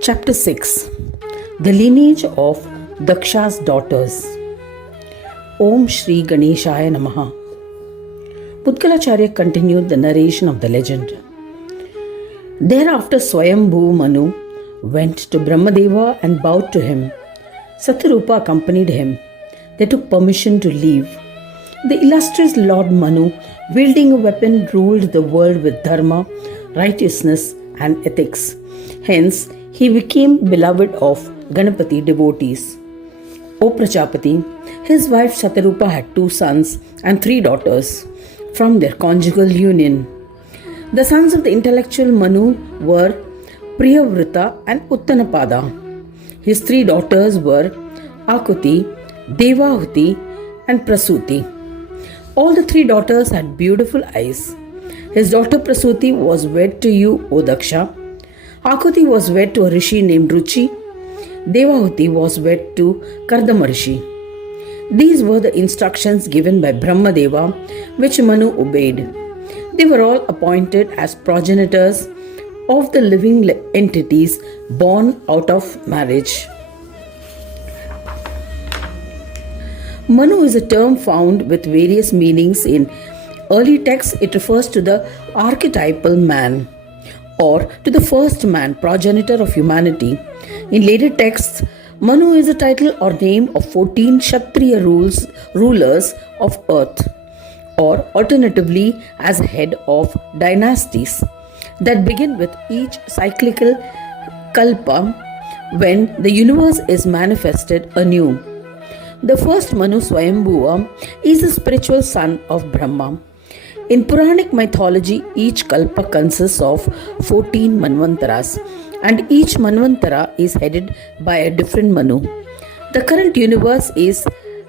Chapter 6. The Lineage of Daksha's Daughters. Om Shri Ganeshaya Namaha. Pudgalacharya continued the narration of the legend. Thereafter Swayambhu Manu went to Brahmadeva and bowed to him. Satyarupa accompanied him. They took permission to leave. The illustrious Lord Manu, wielding a weapon, ruled the world with dharma, righteousness and ethics. Hence, he became beloved of Ganapati devotees. O Prajapati, his wife Satyarupa had 2 sons and 3 daughters from their conjugal union. The sons of the intellectual Manu were Priyavrita and Uttanapada. His 3 daughters were Akuti, Devahuti and Prasuti. All the 3 daughters had beautiful eyes. His daughter Prasuti was wed to you, O Daksha. Akuti was wed to a rishi named Ruchi. Devahuti was wed to Kardama Rishi. These were the instructions given by Brahmadeva, which Manu obeyed. They were all appointed as progenitors of the living entities born out of marriage. Manu is a term found with various meanings in early texts. It refers to the archetypal man or to the first man, progenitor of humanity. In later texts, Manu is a title or name of 14 Kshatriya rulers of earth, or alternatively as head of dynasties that begin with each cyclical kalpa when the universe is manifested anew. The first Manu Swayambhuva is the spiritual son of Brahma. In Puranic mythology, each kalpa consists of 14 Manvantaras, and each Manvantara is headed by a different Manu. The current universe is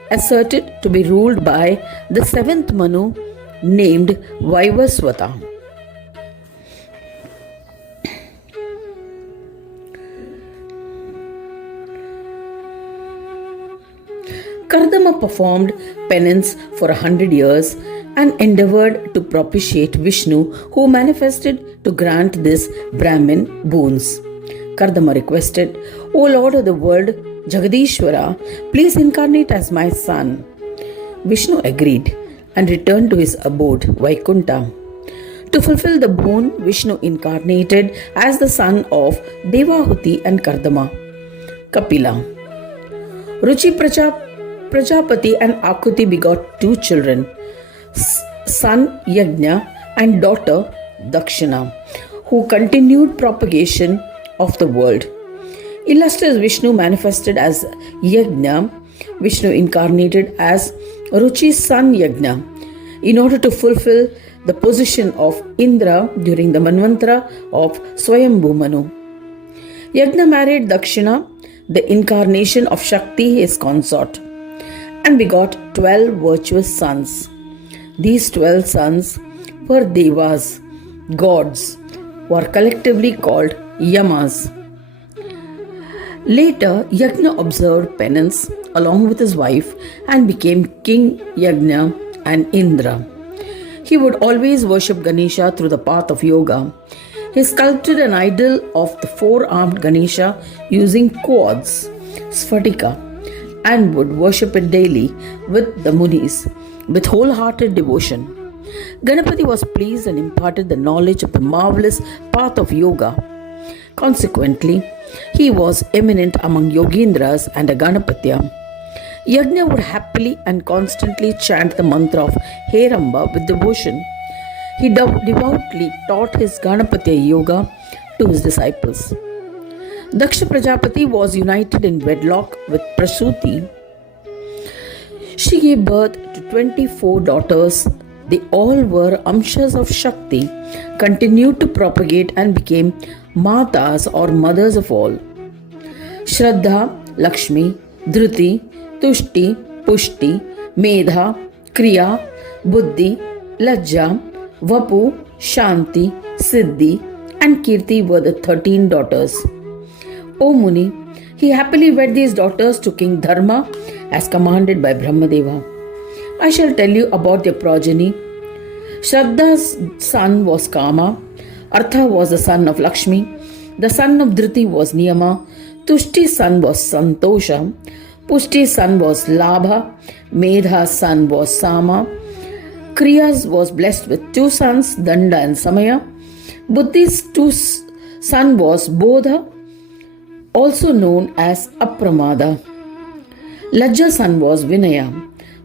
asserted to be ruled by the 7th Manu named Vaivasvata. Kardama performed penance for 100 years and endeavored to propitiate Vishnu, who manifested to grant this Brahmin boons. Kardama requested, O Lord of the world, Jagadishwara, please incarnate as my son. Vishnu agreed and returned to his abode, Vaikunta. To fulfill the boon, Vishnu incarnated as the son of Devahuti and Kardama, Kapila. Ruchi Prajapati and Akuti begot 2 children, son Yajna and daughter Dakshina, who continued propagation of the world. Illustrious Vishnu manifested as Yajna. Vishnu incarnated as Ruchi's son Yajna in order to fulfill the position of Indra during the Manvantara of Swayambhu Manu. Yajna married Dakshina, the incarnation of Shakti, his consort, and begot 12 virtuous sons. These 12 sons were Devas, gods, who are collectively called Yamas. Later, Yajna observed penance along with his wife and became King Yajna and Indra. He would always worship Ganesha through the path of yoga. He sculpted an idol of the 4-armed Ganesha using quartz, sphatika, and would worship it daily with the Munis with wholehearted devotion. Ganapati was pleased and imparted the knowledge of the marvelous path of yoga. Consequently, he was eminent among Yogendras and a Ganapatya. Yajna would happily and constantly chant the mantra of Heramba with devotion. He devoutly taught his Ganapatya yoga to his disciples. Daksha Prajapati was united in wedlock with Prasuti. She gave birth to 24 daughters. They all were Amshas of Shakti, continued to propagate and became Matas or mothers of all. Shraddha, Lakshmi, Dhruti, Tushti, Pushti, Medha, Kriya, Buddhi, Lajja, Vapu, Shanti, Siddhi, and Kirti were the 13 daughters. O Muni, he happily wed these daughters to King Dharma as commanded by Brahmadeva. I shall tell you about their progeny. Shraddha's son was Kama, Artha was the son of Lakshmi, The son of Dhriti was Niyama. Tushti's son was Santosha. Pushti's son was Labha. Medha's son was Sama. Kriya's was blessed with two sons, Danda and Samaya. Buddhi's son was Bodha, also known as Apramada. Lajja's son was Vinaya.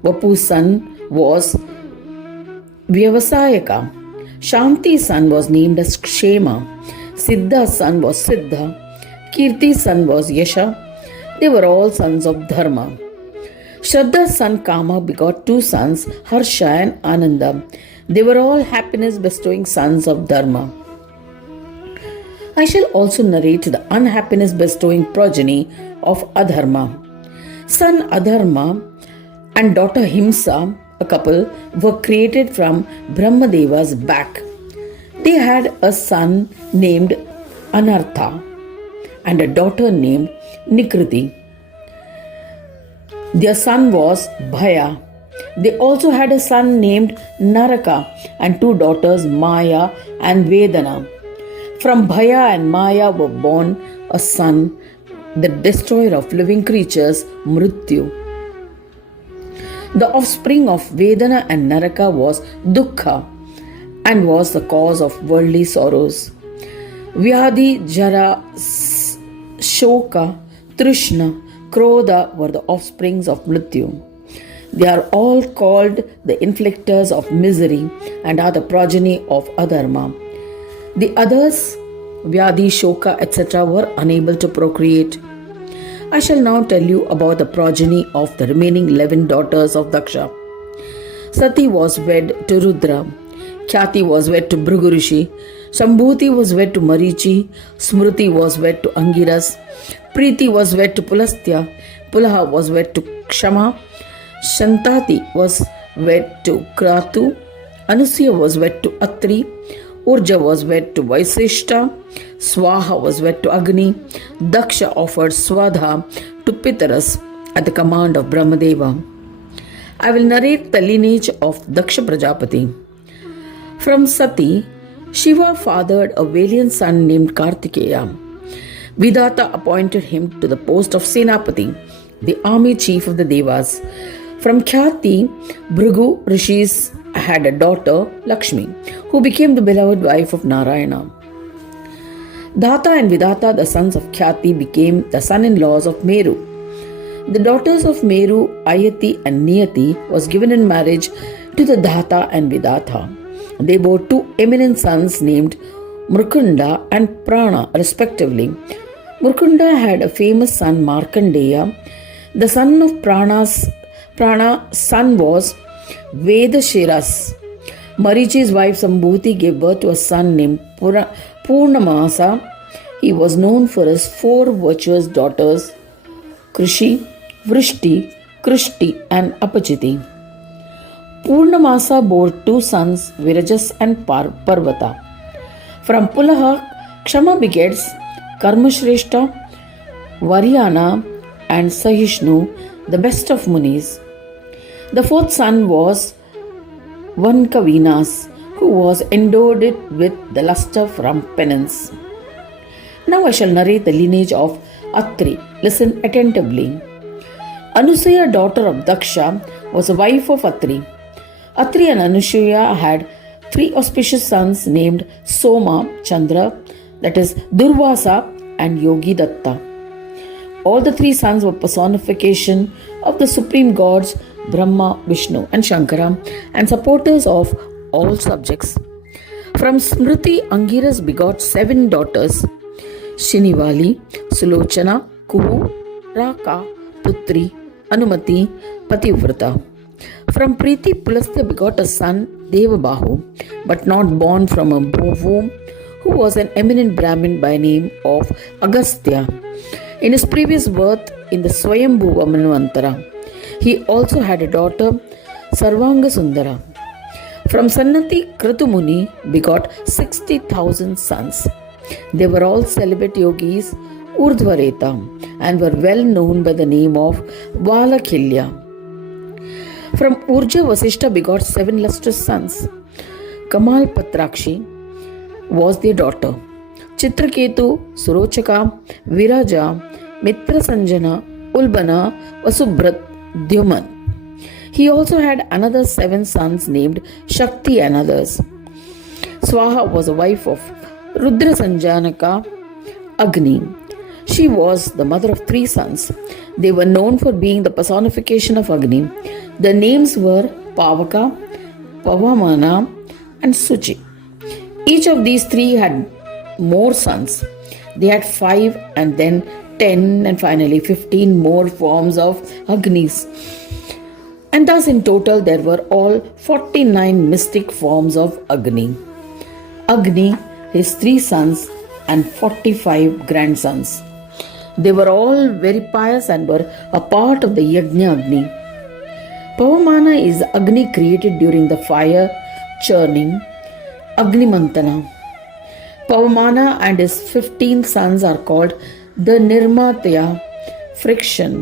Vapu's son was Vyavasayaka. Shanti's son was named as Kshema. Siddha's son was Siddha. Kirti's son was Yasha. They were all sons of Dharma. Shraddha's son Kama begot two sons, Harsha and Ananda. They were all happiness bestowing sons of Dharma. I shall also narrate the unhappiness bestowing progeny of Adharma. Son Adharma and daughter Himsa, a couple, were created from Brahmadeva's back. They had a son named Anartha and a daughter named Nikriti. Their son was Bhaya. They also had a son named Naraka and two daughters Maya and Vedana. From Bhaya and Maya were born a son, the destroyer of living creatures, Mrityu. The offspring of Vedana and Naraka was Dukkha and was the cause of worldly sorrows. Vyadhi, Jara, Shoka, Trishna, Krodha were the offsprings of Mrityu. They are all called the inflictors of misery and are the progeny of Adharma. The others, Vyadhi, Shoka, etc., were unable to procreate. I shall now tell you about the progeny of the remaining 11 daughters of Daksha. Sati was wed to Rudra. Khyati was wed to Bhrigu Rishi. Shambhuti was wed to Marichi. Smruti was wed to Angiras. Preeti was wed to Pulastya. Pulaha was wed to Kshama. Shantati was wed to Kratu. Anusuya was wed to Atri. Urja was wed to Vaisishta. Swaha was wed to Agni. Daksha offered Swadha to Pitaras at the command of Brahmadeva. I will narrate the lineage of Daksha Prajapati. From Sati, Shiva fathered a valiant son named Kartikeya. Vidata appointed him to the post of Senapati, the army chief of the Devas. From Khyati, Bhrigu Rishis had a daughter, Lakshmi, who became the beloved wife of Narayana. Dhata and Vidata, the sons of Khyati, became the son-in-laws of Meru. The daughters of Meru, Ayati and Niyati, was given in marriage to the Dhata and Vidata. They bore two eminent sons named Mrukunda and Prana, respectively. Mrukunda had a famous son, Markandeya. The son of Prana's son was Vedashiras. Marichi's wife Sambhuti gave birth to a son named Purnamasa. He was known for his 4 virtuous daughters, Krishi, Vrishti, Krishti and Apachiti. Purnamasa bore 2 sons, Virajas and Parvata. From Pulaha, Kshama begets Karmashreshta, Varyana and Sahishnu, the best of Munis. The 4th son was Vankavinas, who was endowed with the luster from penance. Now I shall narrate the lineage of Atri. Listen attentively. Anusuya, daughter of Daksha, was a wife of Atri. Atri and Anusuya had 3 auspicious sons named Soma, Chandra, that is Durvasa and Yogi Datta. All the 3 sons were personification of the supreme gods Brahma, Vishnu and Shankara and supporters of all subjects. From Smriti, Angiras begot 7 daughters, Shinivali, Sulochana, Kuhu, Raka, Putri, Anumati, Pativrata. From Preeti, Pulastya begot a son, Devabahu, but not born from a womb, who was an eminent Brahmin by name of Agastya. In his previous birth in the Swayambhuva Manvantara, he also had a daughter, Sarvanga Sundara. From Sannati, Kratumuni begot 60,000 sons. They were all celibate yogis, Urdhvareta, and were well known by the name of Valakhilya. From Urja, Vasishta begot 7 lustrous sons. Kamal Patrakshi was their daughter. Chitraketu, Surochaka, Viraja, Mitra Sanjana, Ulbana, Vasubrat, Dyuman. He also had another 7 sons named Shakti and others. Swaha was a wife of Rudra Sanjanaka Agni. She was the mother of 3 sons. They were known for being the personification of Agni. Their names were Pavaka, Pavamana, and Suchi. Each of these 3 had more sons. They had 5 and then 10 and finally 15 more forms of Agnis. And thus in total there were all 49 mystic forms of Agni. Agni, his 3 sons and 45 grandsons. They were all very pious and were a part of the Yajna Agni. Pavamana is Agni created during the fire churning, Agni Mantana. Pavamana and his 15 sons are called the Nirmatya, friction.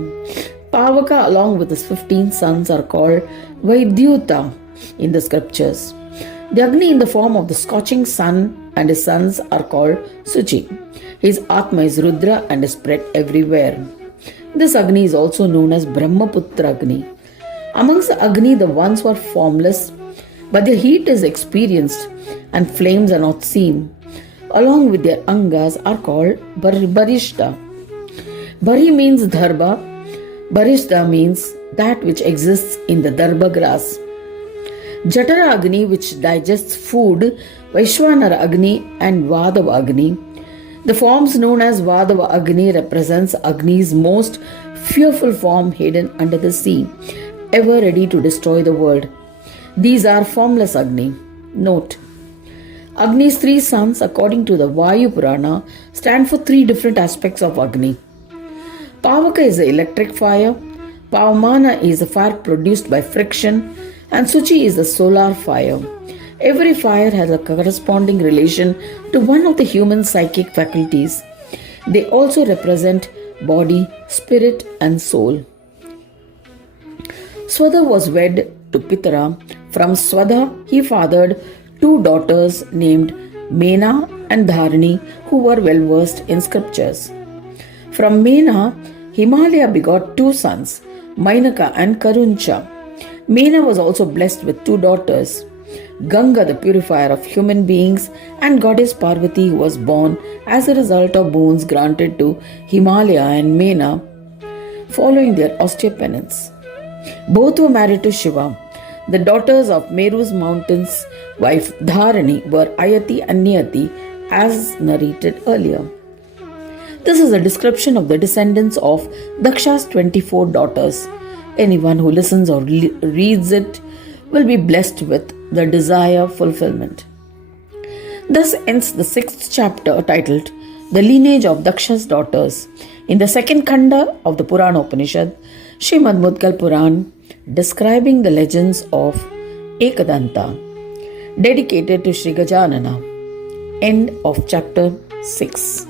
Pavaka along with his 15 sons are called Vaidyuta in the scriptures. The Agni in the form of the scorching sun and his sons are called Suchi. His Atma is Rudra and is spread everywhere. This Agni is also known as Brahmaputra Agni. Amongst the Agni, the ones were formless, but their heat is experienced and flames are not seen. Along with their Angas are called Barishta. Bari means Dharba. Barishta means that which exists in the Dharba grass. Jatara Agni, which digests food, Vaishwanara Agni and Vadava Agni. The forms known as Vadava Agni represents Agni's most fearful form hidden under the sea, ever ready to destroy the world. These are formless Agni. Note: Agni's 3 sons, according to the Vayu Purana, stand for 3 different aspects of Agni. Pavaka is the electric fire, Pavamana is the fire produced by friction, and Suchi is the solar fire. Every fire has a corresponding relation to one of the human psychic faculties. They also represent body, spirit, and soul. Swada was wed to Pitara. From Swada, he fathered 2 daughters named Mena and Dharani, who were well versed in scriptures. From Mena, Himalaya begot 2 sons, Mainaka and Karuncha. Mena was also blessed with 2 daughters, Ganga, the purifier of human beings, and goddess Parvati, who was born as a result of boons granted to Himalaya and Mena following their austere penance. Both were married to Shiva. The daughters of Meru's mountain's wife Dharani were Ayati and Niyati, as narrated earlier. This is a description of the descendants of Daksha's 24 daughters. Anyone who listens or reads it will be blessed with the desire fulfillment. Thus ends the 6th chapter titled The Lineage of Daksha's Daughters in the 2nd Khanda of the Purana Upanishad, Srimad Mudgal Puran, describing the legends of Ekadanta, dedicated to Sri Gajanana. End of chapter 6.